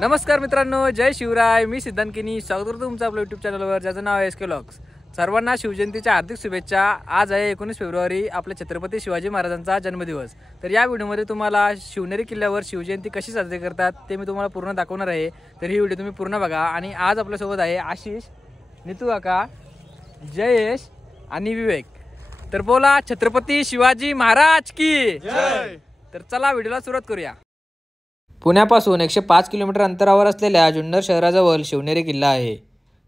नमस्कार मित्रांनो, जय शिवराय. मी सिद्धांत किनी स्वागत करतो तुमचं आपल्या यूट्यूब चॅनलवर, ज्याचं नाव आहे SK व्लॉग्स. सर्वांना शिवजयंतीच्या हार्दिक शुभेच्छा. आज आहे 19 फेब्रुवारी, आपल्या छत्रपती शिवाजी महाराजांचा जन्मदिवस. तर या व्हिडिओमध्ये तुम्हाला शिवनेरी किल्ल्यावर शिवजयंती कशी साजरी करतात ते मी तुम्हाला पूर्ण दाखवणार आहे. तर ही व्हिडिओ तुम्ही पूर्ण बघा. आणि आज आपल्यासोबत आहे आशिष, नितू काका, जयेश आणि विवेक. तर बोला छत्रपती शिवाजी महाराज की जय. तर चला व्हिडिओला सुरुवात करूया. पुण्यापासून 105 किलोमीटर अंतरावर असलेल्या जुन्नर शहराजवळ शिवनेरी किल्ला आहे.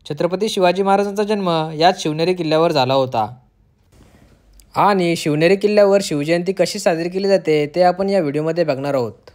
छत्रपती शिवाजी महाराजांचा जन्म याच शिवनेरी किल्ल्यावर झाला होता. आणि शिवनेरी किल्ल्यावर शिवजयंती कशी साजरी केली जाते ते आपण या व्हिडिओमध्ये बघणार आहोत.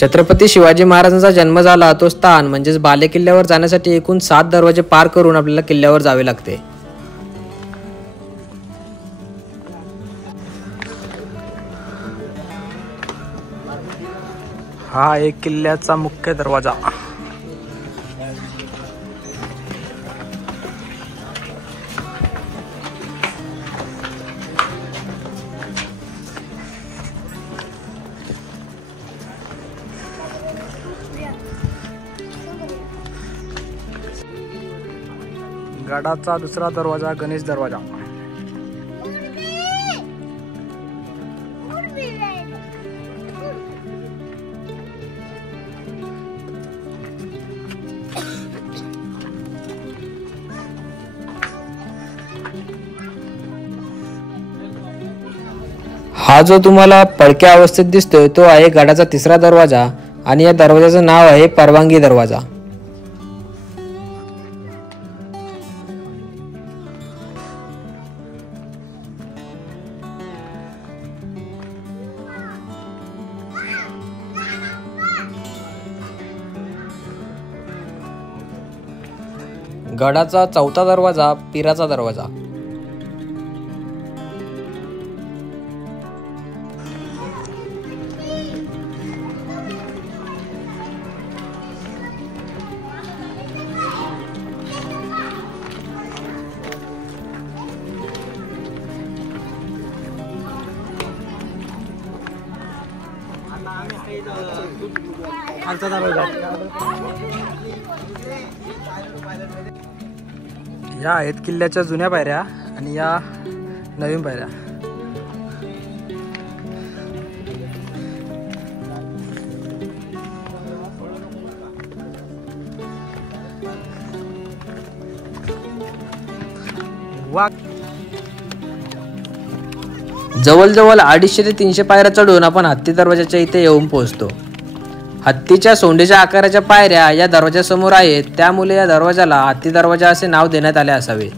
छत्रपती शिवाजी महाराजांचा जन्म झाला तो स्थान म्हणजेच बालेकिल्ल्यावर जाण्यासाठी एकूण 7 दरवाजे पार करून आपल्याला किल्ल्यावर जावे लागते. हा एक किल्ल्याचा मुख्य दरवाजा. गडाचा दुसरा दरवाजा गणेश दरवाजा. हा जो तुम्हाला पडक्या अवस्थेत दिसतोय तो आहे गडाचा तिसरा दरवाजा आणि या दरवाजाचं नाव आहे परवानगी दरवाजा. गडाचा चौथा दरवाजा पीराचा दरवाजा. या आहेत किल्ल्याच्या जुन्या पायऱ्या आणि या नवीन पायऱ्या. जवळजवळ 250 ते 300 पायऱ्या चढून आपण हत्ती दरवाजाच्या इथे येऊन पोहोचतो. हत्तीच्या सोंडेच्या आकाराच्या पायऱ्या या दरवाजासमोर आहेत, त्यामुळे या दरवाजाला हत्ती दरवाजा असे नाव देण्यात आले असावे.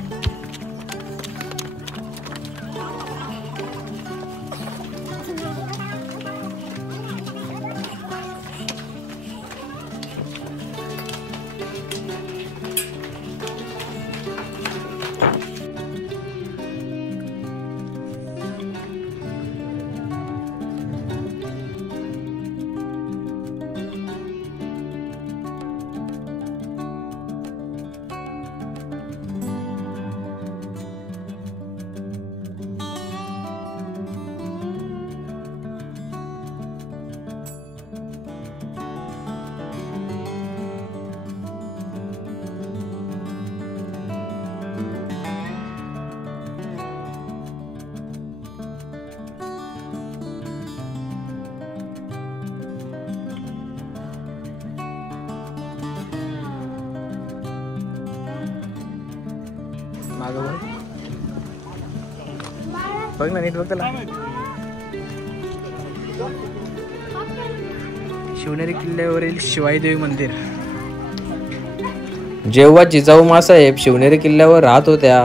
मागं बघ ना नीट बघ त्याला. शिवनेरी किल्ल्यावरील शिवाईदेवी मंदिर. जेव्हा जिजाऊ मासाहेब शिवनेरी किल्ल्यावर राहत होत्या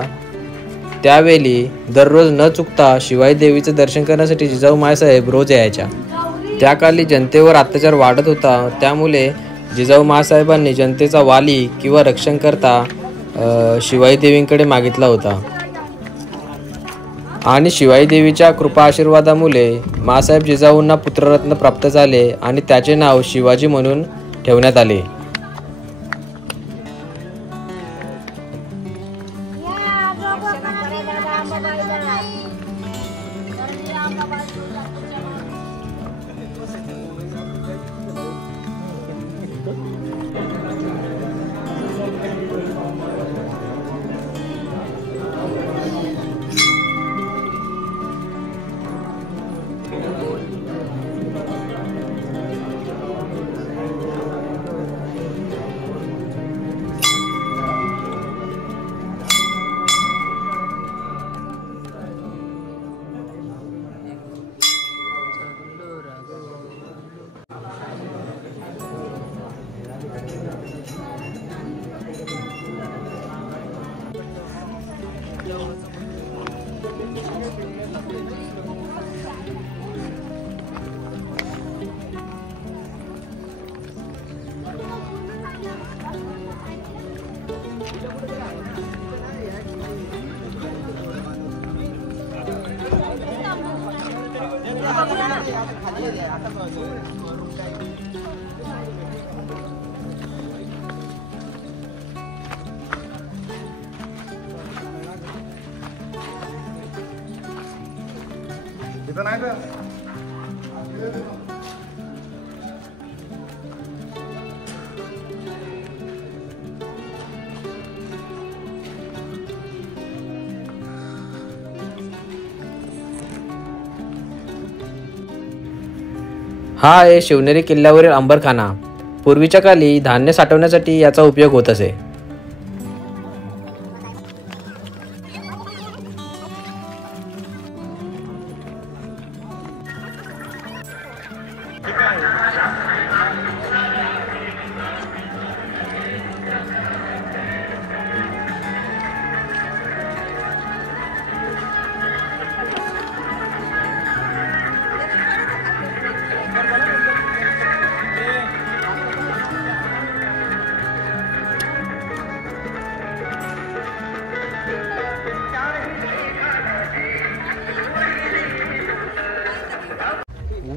त्यावेळी दररोज न चुकता शिवाई देवीचं दर्शन करण्यासाठी जिजाऊ मासाहेब रोज यायच्या. त्या काली जनतेवर अत्याचार वाढत होता, त्यामुळे जिजाऊ मासाहेबांनी जनतेचा वाली किंवा रक्षणकर्ता शिवाई देवींकडे मागितला होता आणि शिवाई देवीच्या कृपा आशीर्वादामुळे मासाहेब जिजाऊंना पुत्ररत्न प्राप्त झाले आणि त्याचे नाव शिवाजी म्हणून ठेवण्यात आले. हा आहे शिवनेरी किल्ल्यावरील अंबरखाना. पूर्वीच्या काली धान्य साठवण्यासाठी याचा उपयोग होत असे.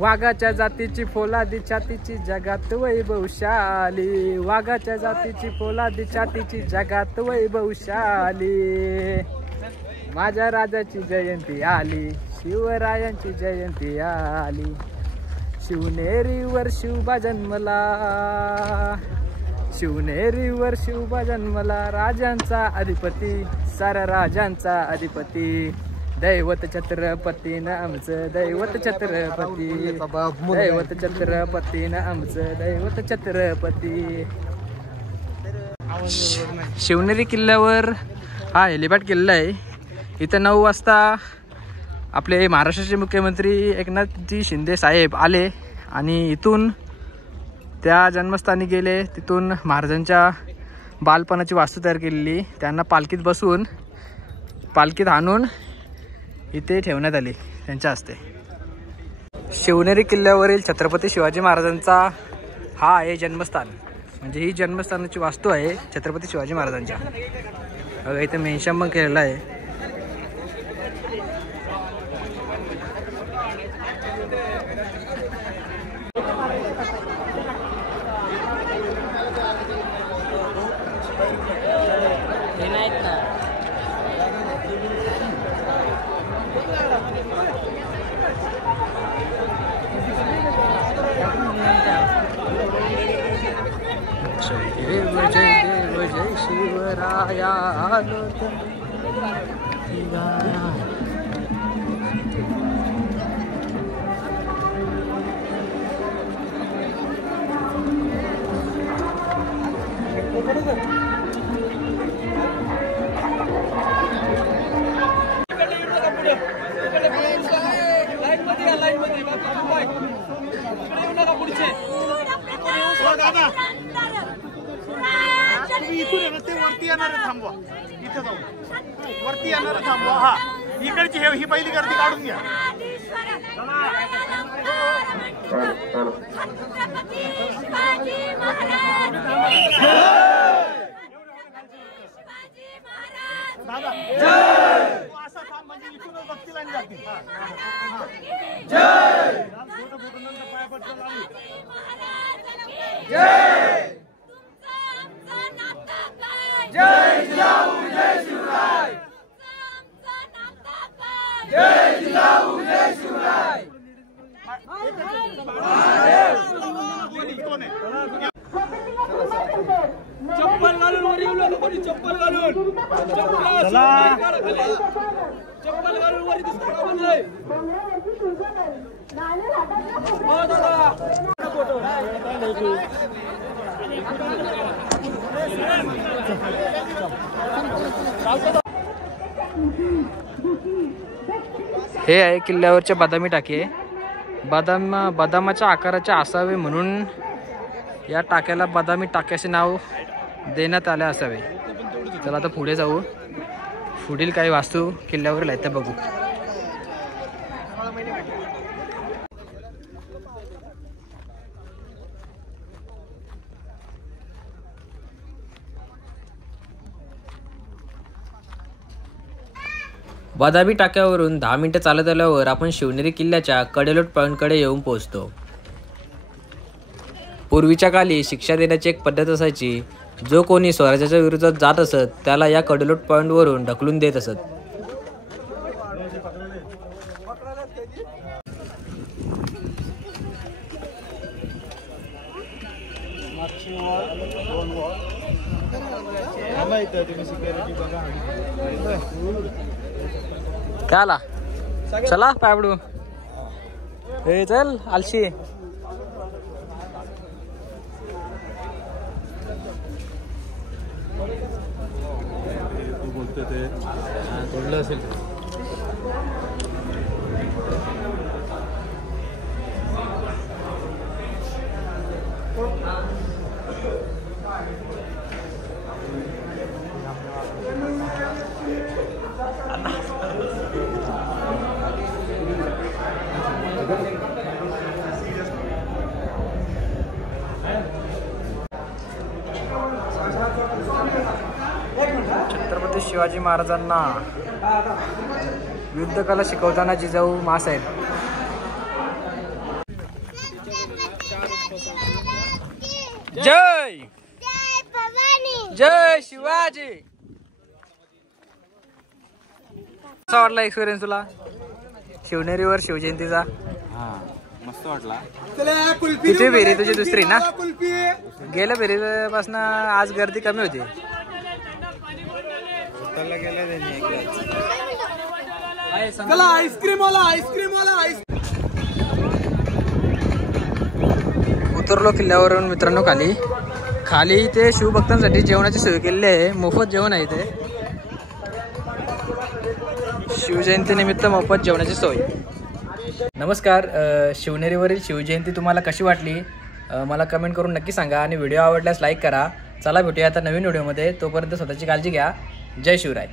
वाघाच्या जातीची पोलादी छातीची जगात वैभवशाली. वाघाच्या जातीची पोलादी छातीची जगात वैभवशाली. माझ्या राजाची जयंती आली, शिवरायांची जयंती आली. शिवनेरीवर शिवबा जन्मला, शिवनेरीवर शिवबा जन्मला. राजांचा अधिपती, सारा राजांचा अधिपती. दैवत छत्रपतीनं आमचं दैवत छत्रपती, दैवत छत्रपतीनं आमचं दैवत छत्रपती. शिवनेरी किल्ल्यावर हा हेलिपॅड किल्ला आहे. इथं 9 वाजता आपले महाराष्ट्राचे मुख्यमंत्री एकनाथजी शिंदे साहेब आले आणि इथून त्या जन्मस्थानी गेले. तिथून महाराजांच्या बालपणाची वास्तू तयार केलेली, त्यांना पालखीत बसून पालखीत आणून इथे ठेवण्यात आली त्यांच्या हस्ते. शिवनेरी किल्ल्यावरील छत्रपती शिवाजी महाराजांचा हा आहे जन्मस्थान. म्हणजे ही जन्मस्थानाची वास्तू आहे छत्रपती शिवाजी महाराजांच्या. बघा इथे मेन्शन पण केलेलं आहे. जय देव जय शिवराया आलो तर येणार थांबवा, इथे जाऊ, वरती येणार थांबवा. हा इकडची ही पहिली गर्दी काढून घ्या. दादा असं थांब म्हणजे इथूनच बघतील आणि जातील. जय जय जिजाऊ जय शिवराय, जय जिजाऊ जय शिवराय. चप्पल घालून वर येऊ नका कोणी, चप्पल घालून, चप्पल घालून वर दिसतो का म्हणलंय. हो दादा हे आहे किल्ल्यावरचे बदामी टाके. बदामाच्या आकाराचे असावे म्हणून या टाक्याला बदामी टाक्याचे नाव देण्यात आले असावे. चला आता पुढे जाऊ, पुढील काही वास्तू किल्ल्यावर आहेत ते बघू. बदामी टाक्यावरून 10 मिनिटं चालत आल्यावर आपण शिवनेरी किल्ल्याच्या कडेलोट पॉईंटकडे येऊन पोहोचतो. पूर्वीच्या काली शिक्षा देण्याची एक पद्धत असायची. जो कोणी स्वराज्याच्या विरोधात जात असत त्याला या कडेलोट पॉईंटवरून ढकलून देत असत. काय आला, चला पायबडू. हे चल आलशी. बोलते ते तोडलं असेल. छत्रपती शिवाजी महाराजांना युद्धकला शिकवताना जिजाऊ माँसाहेब. जय जय शिवाजी. कसा वाटला एक्सपिरियन्स तुला शिवनेरीवर शिवजयंतीचा? मस्त वाटला. किती फेरी तुझी दुसरी ना? गेल्या फेरीपासून आज गर्दी कमी होती. आईस्क्रीम वाला आईस्क्रीम वाला. उतरलो किल्ल्यावरून मित्रांनो. खाली ते शिवभक्तांसाठी जेवणाची सोय केलेली आहे. मोफत जेवण आहे ते. शिवजयंती निमित्त मोफत जेवणाची सोय. नमस्कार. शिवनेरीवरील शिवजयंती तुम्हाला कशी वाटली मला कमेंट करून नक्की सांगा आणि व्हिडिओ आवडल्यास लाईक करा. चला भेटूया आता नवीन व्हिडिओमध्ये. तोपर्यंत स्वतःची काळजी घ्या. जय शिवराय.